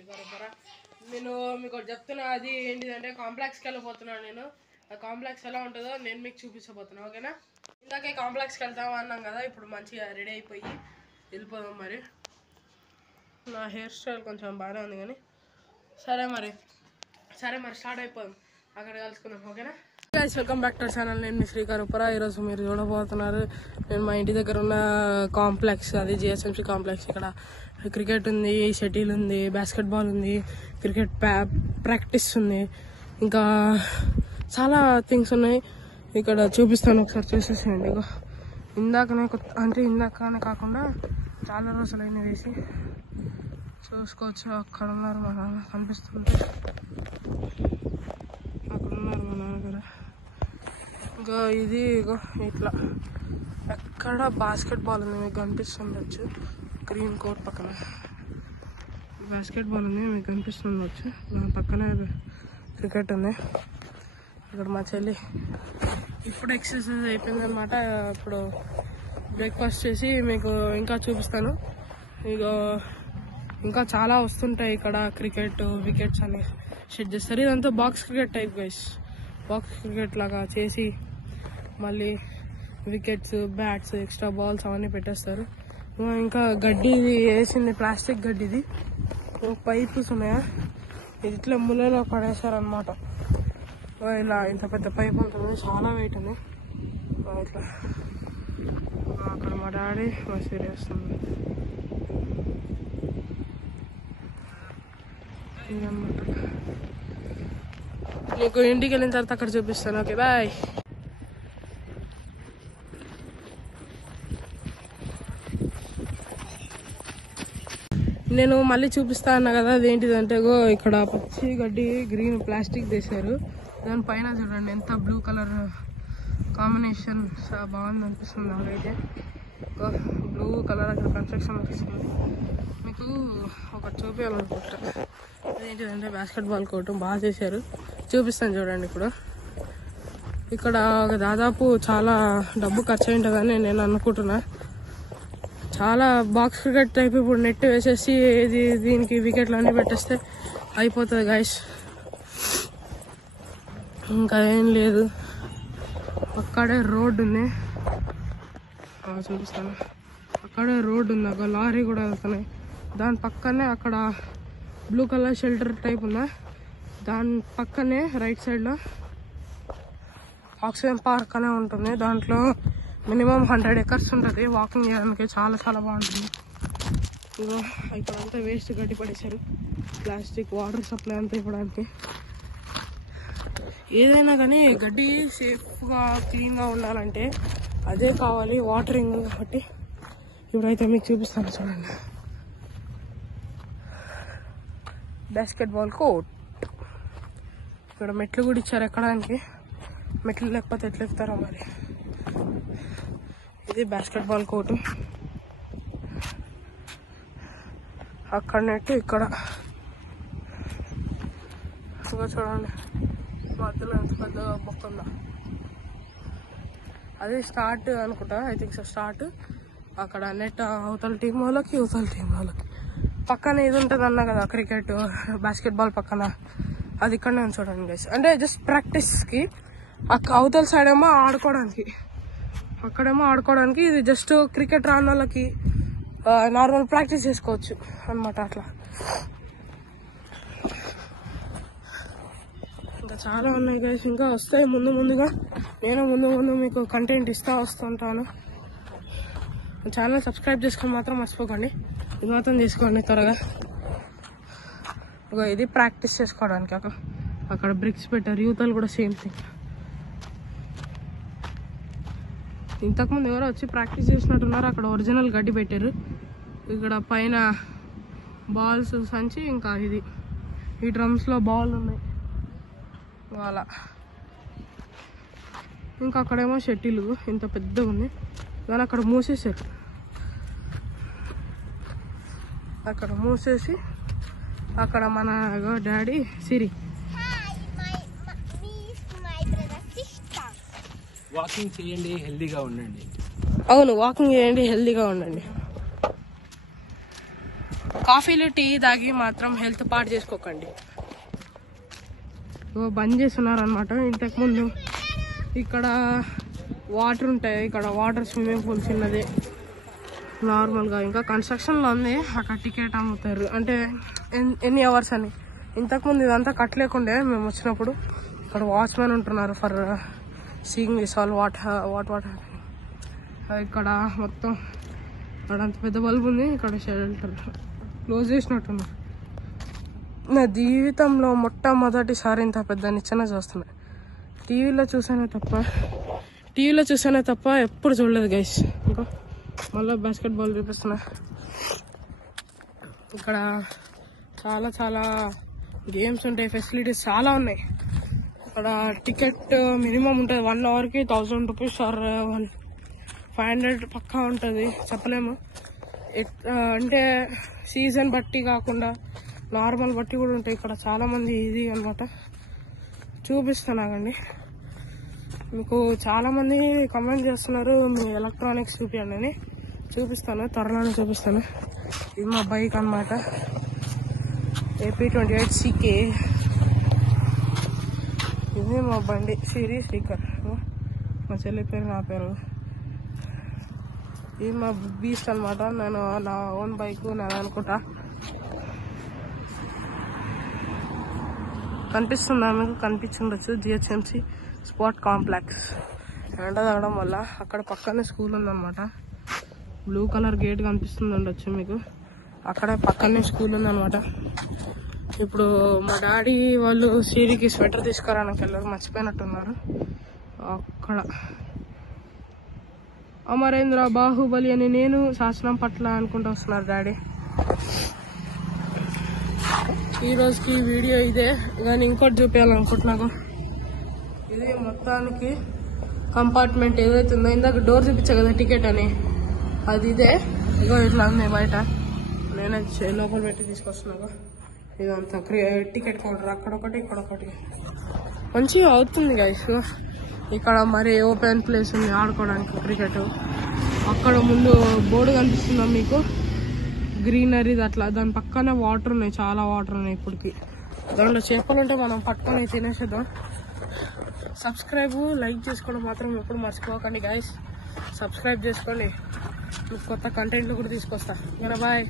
శ్రీకాకుళం. నేను మీకు చెప్తున్నా, అది ఏంటిదంటే కాంప్లెక్స్కి వెళ్ళిపోతున్నాను. నేను ఆ కాంప్లెక్స్ ఎలా ఉంటుందో నేను మీకు చూపించబోతున్నాను. ఓకేనా? ఇందాకే కాంప్లెక్స్కి వెళ్తాము అన్నాం కదా, ఇప్పుడు మంచిగా రెడీ అయిపోయి వెళ్ళిపోదాం. మరి నా హెయిర్ స్టైల్ కొంచెం బాగానే ఉంది కానీ సరే మరి స్టార్ట్ అయిపోదాం. అక్కడ కలుసుకుందాం. ఓకేనా guys, welcome back to channel. నేను మీ శ్రీకాకుళం. ఈరోజు మీరు చూడబోతున్నారు, నేను మా ఇంటి దగ్గర ఉన్న కాంప్లెక్స్, అది జిఎస్ఎంసీ కాంప్లెక్స్. ఇక్కడ క్రికెట్ ఉంది, షటిల్ ఉంది, బాస్కెట్బాల్ ఉంది, క్రికెట్ ప్రాక్టీస్ ఉంది, ఇంకా చాలా థింగ్స్ ఉన్నాయి. ఇక్కడ చూపిస్తాను, ఒకసారి చూసేసేయండి. ఇగో ఇందాకనే కాకుండా చాలా రోజులైన వేసి చూసుకోవచ్చు. అక్కడ ఉన్నారు మా నాన్న, కనిపిస్తుంది. అక్కడ ఉన్నారు మా నాన్నగారు. ఇంకా ఇది ఇట్లా ఎక్కడ బాస్కెట్బాల్ ఉంది, మీకు కనిపిస్తుండొచ్చు. గ్రీన్ కోట్ పక్కన బాస్కెట్బాల్ ఉంది, మీకు కనిపిస్తుండొచ్చు. నా పక్కనే క్రికెట్ ఉంది. ఇక్కడ మా చెల్లి ఇప్పుడు ఎక్సర్సైజ్ అయిపోయింది అనమాట. ఇప్పుడు బ్రేక్ఫాస్ట్ చేసి మీకు ఇంకా చూపిస్తాను. ఇక ఇంకా చాలా వస్తుంటాయి ఇక్కడ. క్రికెట్ వికెట్స్ అని సెట్ చేస్తారు. ఇదంతా box cricket type guys. Box cricket లాగా చేసి మళ్ళీ వికెట్స్, బ్యాట్స్, ఎక్స్ట్రా బాల్స్ అవన్నీ పెట్టేస్తారు. ఇంకా గడ్డి వేసింది, ప్లాస్టిక్ గడ్డిది. పైప్స్ ఉన్నాయా, ఇది ఇట్లా ముళ్ళలో పడేశారనమాట. ఇలా ఇంత పెద్ద పైప్ ఉంటుంది, చాలా వెయిట్ ఉంది. ఇట్లా అక్కడ మా డాడీ మసీదు వేస్తుంది. ఇదన్నమాట. మీకు ఇంటికి వెళ్ళిన తర్వాత అక్కడ చూపిస్తాను. Okay bye. నేను మళ్ళీ చూపిస్తా అన్నా కదా, అదేంటిదంటే ఇక్కడ పచ్చి గడ్డి గ్రీన్ ప్లాస్టిక్ వేసారు. దానిపైన చూడండి ఎంత బ్లూ కలర్ కాంబినేషన్, బాగుంది అనిపిస్తుంది నాకైతే. బ్లూ కలర్ అక్కడ కన్స్ట్రక్షన్ వస్తుంది. మీకు ఒకటి చూపించాలనుకుంటా, అదేంటిదంటే బాస్కెట్బాల్ కోర్టు బాగా చేశారు. చూపిస్తాను చూడండి. ఇప్పుడు ఇక్కడ దాదాపు చాలా డబ్బు ఖర్చు అయి ఉంటుందని నేను అనుకుంటున్నా. చాలా బాక్స్ క్రికెట్ టైప్. ఇప్పుడు నెట్ వేసేసి దీనికి వికెట్లు అన్నీ పెట్టేస్తే అయిపోతుంది గైస్. ఇంకా ఏం లేదు. అక్కడే రోడ్డు ఉంది, చూపిస్తాను. అక్కడే రోడ్డు ఉంది, ఒక లారీ కూడా వెళ్తున్నాయి. దాని పక్కనే అక్కడ బ్లూ కలర్ షెల్టర్ టైప్ ఉందా, దాని పక్కనే రైట్ సైడ్లో ఆక్సిజన్ పార్క్ అనే ఉంటుంది. దాంట్లో మినిమం 100 acres ఉంటుంది. వాకింగ్ చేయడానికి చాలా చాలా బాగుంటుంది. ఇగో ఇక్కడంతా వేస్ట్ గడ్డి పడేశారు, ప్లాస్టిక్, వాటర్ సప్లై అంతా ఇవ్వడానికి. ఏదైనా కానీ గడ్డి సేఫ్గా క్లీన్గా ఉండాలంటే అదే కావాలి, వాటరింగ్. కాబట్టి ఇప్పుడైతే మీకు చూపిస్తాను చూడండి. Basketball court. ఇక్కడ మెట్లు కూడా ఇచ్చారు ఎక్కడానికి. మెట్లు లేకపోతే ఎట్లా ఎక్కుతారో మరి. ఇది బాస్కెట్బాల్ కోర్టు. అక్కడ నెట్టు, ఇక్కడ చూడండి మధ్యలో ఎంత పెద్దగా బొక్కుందా. అదే స్టార్ట్ అనుకుంటా, ఐ థింక్ సో స్టార్ట్. అక్కడ నెట్ అవతల టీం వాళ్ళకి, యువతల టీం వాళ్ళకి. పక్కన ఇది ఉంటుంది అన్నా కదా క్రికెట్, బాస్కెట్బాల్ పక్కన, అది ఇక్కడనే చూడండి గైస్. అంటే జస్ట్ ప్రాక్టీస్కి. అవతల సైడ్ ఏమో ఆడుకోవడానికి, అక్కడేమో ఆడుకోవడానికి. ఇది జస్ట్ క్రికెట్ రాని వాళ్ళకి నార్మల్ ప్రాక్టీస్ చేసుకోవచ్చు అనమాట. అట్లా ఇంకా చాలా ఉన్నాయి గైస్, ఇంకా వస్తాయి ముందుగా. నేను ముందు మీకు కంటెంట్ వస్తుంటాను. ఛానల్ సబ్స్క్రైబ్ చేసుకొని మాత్రం మర్చిపోకండి. ఇది మాత్రం తీసుకోండి త్వరగా. ఇది ప్రాక్టీస్ చేసుకోవడానికి. అక్కడ బ్రిక్స్ పెట్టారు. యూతలు కూడా సేమ్ థింగ్. ఇంతకుముందు ఎవరో వచ్చి ప్రాక్టీస్ చేసినట్టున్నారు. అక్కడ ఒరిజినల్ గడ్డి పెట్టారు. ఇక్కడ పైన బాల్స్ సంచి, ఇంకా ఇది ఈ డ్రమ్స్లో బాల్ ఉన్నాయి అలా. ఇంకా అక్కడేమో షటిల్ ఇంత పెద్దగా ఉంది, కానీ అక్కడ మూసేసారు. అక్కడ మూసేసి అక్కడ మన డాడీ సిరి వాకింగ్ చేయండి, హెల్దీగా ఉండండి. అవును, వాకింగ్ చేయండి, హెల్దీగా ఉండండి. కాఫీలు టీ తాగి మాత్రం హెల్త్ పాడు చేసుకోకండి. బంద్ చేస్తున్నారు అనమాట. ఇంతకుముందు ఇక్కడ వాటర్ ఉంటాయి, ఇక్కడ వాటర్ స్విమ్మింగ్ పూల్ చిన్నది నార్మల్గా. ఇంకా కన్స్ట్రక్షన్లో ఉంది. అక్కడ టికెట్ అమ్ముతారు, అంటే ఎన్ని అవర్స్ అని. ఇంతకుముందు ఇదంతా కట్టలేకుండే మేము వచ్చినప్పుడు. ఇక్కడ వాచ్మెన్ ఉంటున్నారు for seeing this all what ఇక్కడ మొత్తం అక్కడ అంత పెద్ద బల్బ్ ఉంది. ఇక్కడ షెల్టర్ క్లోజ్ చేసినట్టున్నారు. నా జీవితంలో మొట్టమొదటిసారి ఇంత పెద్ద నిచ్చెన చూస్తున్నా. టీవీలో చూసానే తప్ప ఎప్పుడు చూడలేదు గైస్. ఇంకా మళ్ళీ బాస్కెట్ బాల్ చూపిస్తున్నా. ఇక్కడ చాలా చాలా గేమ్స్ ఉంటాయి, ఫెసిలిటీస్ చాలా ఉన్నాయి. ఇక్కడ టికెట్ మినిమం ఉంటుంది 1 అవర్కి 1000 రూపీస్ ఆర్ 500 పక్కా ఉంటుంది, చెప్పలేము. అంటే సీజన్ బట్టి కాకుండా నార్మల్ బట్టి కూడా ఉంటాయి. ఇక్కడ చాలా మంది ఇది అనమాట. చూపిస్తున్నానండి మీకు. చాలా మంది కమెంట్ చేస్తున్నారు మీ ఎలక్ట్రానిక్స్ చూపించండి అని. చూపిస్తాను, త్వరలోనే చూపిస్తాను. ఇది మా బైక్ అనమాట, AP28CK. ఇది మా బండి సిరీస్ స్పీకర్. మా చెల్లి పేరు, నా పేరు. ఇది మా బీస్ట్ అనమాట. నేను నా ఓన్ బైక్ నేను అనుకుంటా. కనిపిస్తుందా మీకు? కనిపించుండొచ్చు. GHMC sport complex. ఎండ తగ్గడం వల్ల అక్కడ పక్కనే స్కూల్ ఉందన్నమాట. బ్లూ కలర్ గేట్ కనిపిస్తుంది ఉండొచ్చు మీకు. అక్కడ పక్కనే స్కూల్ ఉందన్నమాట. ఇప్పుడు మా డాడీ వాళ్ళు సిరికి స్వెటర్ తీసుకురానికి వెళ్ళారు, మర్చిపోయినట్టున్నారు. అక్కడ అమరేంద్ర బాహుబలి అని నేను శాసనం పట్ల అనుకుంటూ వస్తున్నారు డాడీ. ఈ రోజుకి వీడియో ఇదే, కానీ ఇంకోటి చూపించాలనుకుంటున్నాను. ఇది మొత్తానికి కంపార్ట్మెంట్ ఏదైతే ఉందో, ఇందాక డోర్ చూపించా కదా టికెట్ అని, అది ఇదే. ఇగో ఇట్లా ఉంది బయట. నేనే లోపల పెట్టి తీసుకొస్తున్నాను. ఇదంతా టికెట్ కౌంటర్, అక్కడొకటి ఇక్కడొకటి. మంచిగా అవుతుంది గైస్. ఇక్కడ మరి ఓపెన్ ప్లేస్ ఉంది ఆడుకోవడానికి క్రికెట్. అక్కడ ముందు బోర్డు కనిపిస్తుందా మీకు, గ్రీనరీ అట్లా. దాని పక్కనే వాటర్ ఉన్నాయి, చాలా వాటర్ ఉన్నాయి. ఇప్పటికి దాంట్లో చేపలు ఉంటే మనం పట్టుకొని తినేసేద్దాం. సబ్స్క్రైబ్ లైక్ చేసుకోవడం మాత్రం ఎప్పుడు మర్చిపోకండి గైస్. సబ్స్క్రైబ్ చేసుకోండి, మీకు కొత్త కంటెంట్లు కూడా తీసుకొస్తా. బాయ్.